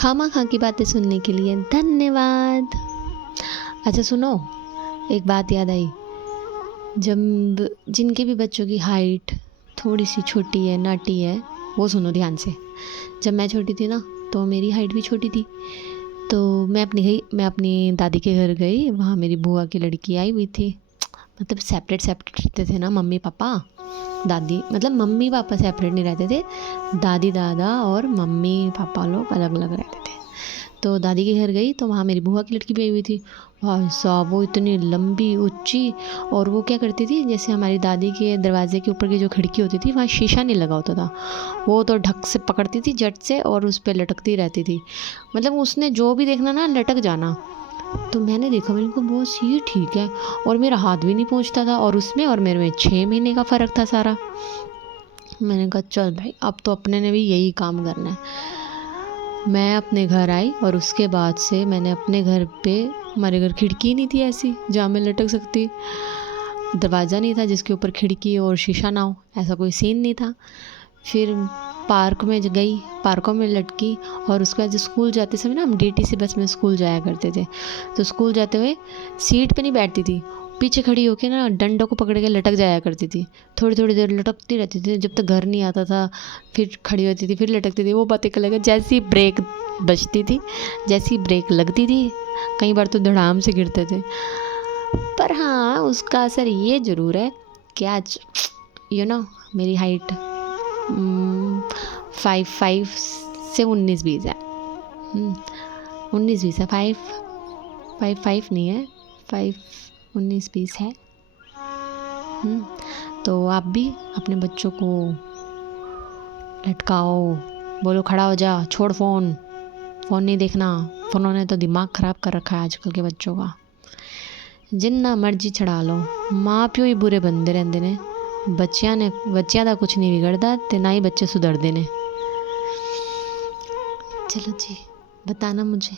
खामा की बातें सुनने के लिए धन्यवाद। अच्छा सुनो, एक बात याद आई। जब जिनके भी बच्चों की हाइट थोड़ी सी छोटी है, नाटी है, वो सुनो ध्यान से। जब मैं छोटी थी ना, तो मेरी हाइट भी छोटी थी। तो मैं अपनी दादी के घर गई। वहाँ मेरी बुआ की लड़की आई हुई थी। मतलब सेपरेट रहते थे ना मम्मी पापा। दादी मतलब मम्मी पापा सेपरेट नहीं रहते थे, दादी दादा और मम्मी पापा लोग अलग अलग रहते थे। तो दादी के घर गई तो वहाँ मेरी बुआ की लड़की भी आई हुई थी। भाई साहब, वो इतनी लंबी ऊंची, और वो क्या करती थी, जैसे हमारी दादी के दरवाजे के ऊपर की जो खिड़की होती थी, वहाँ शीशा नहीं लगा होता था। वो तो ढक से पकड़ती थी जट से, और उस पर लटकती रहती थी। मतलब उसने जो भी देखना ना, लटक जाना। तो मैंने देखा, मैंने कहा बॉस ये ठीक है। और मेरा हाथ भी नहीं पहुँचता था, और उसमें और मेरे में 6 महीने का फ़र्क था सारा। मैंने कहा चल भाई, अब तो अपने ने भी यही काम करना है। मैं अपने घर आई, और उसके बाद से मैंने अपने घर पे, हमारे घर खिड़की नहीं थी ऐसी जहाँ मैं लटक सकती, दरवाज़ा नहीं था जिसके ऊपर खिड़की और शीशा ना हो, ऐसा कोई सीन नहीं था। फिर पार्क में गई, पार्कों में लटकी। और उसके बाद स्कूल जाते समय ना, हम डीटीसी बस में स्कूल जाया करते थे। तो स्कूल जाते हुए सीट पे नहीं बैठती थी, पीछे खड़ी होके ना डंडों को पकड़ के लटक जाया करती थी। थोड़ी थोड़ी देर लटकती रहती थी जब तक घर नहीं आता था। फिर खड़ी होती थी, फिर लटकती थी। वो बात एक अलग है। जैसी ब्रेक बजती थी, जैसी ब्रेक लगती थी, कई बार तो धड़ाम से गिरते थे। पर हाँ, उसका असर ये ज़रूर है कि आज मेरी हाइट 5'5" से 19-20 है। 19-20 है, 5'5" नहीं है, 19-20 है। तो आप भी अपने बच्चों को लटकाओ, बोलो खड़ा हो जा, छोड़ फ़ोन नहीं देखना। फ़ोनों ने तो दिमाग ख़राब कर रखा है आजकल के बच्चों का। जिन्ना मर्जी छड़ा लो, माँ प्यो ही बुरे बनते रहते ने। बच्चियां दा कुछ नहीं बिगड़ता, ते ना ही बच्चे सुधरते ने। चलो जी, बताना मुझे।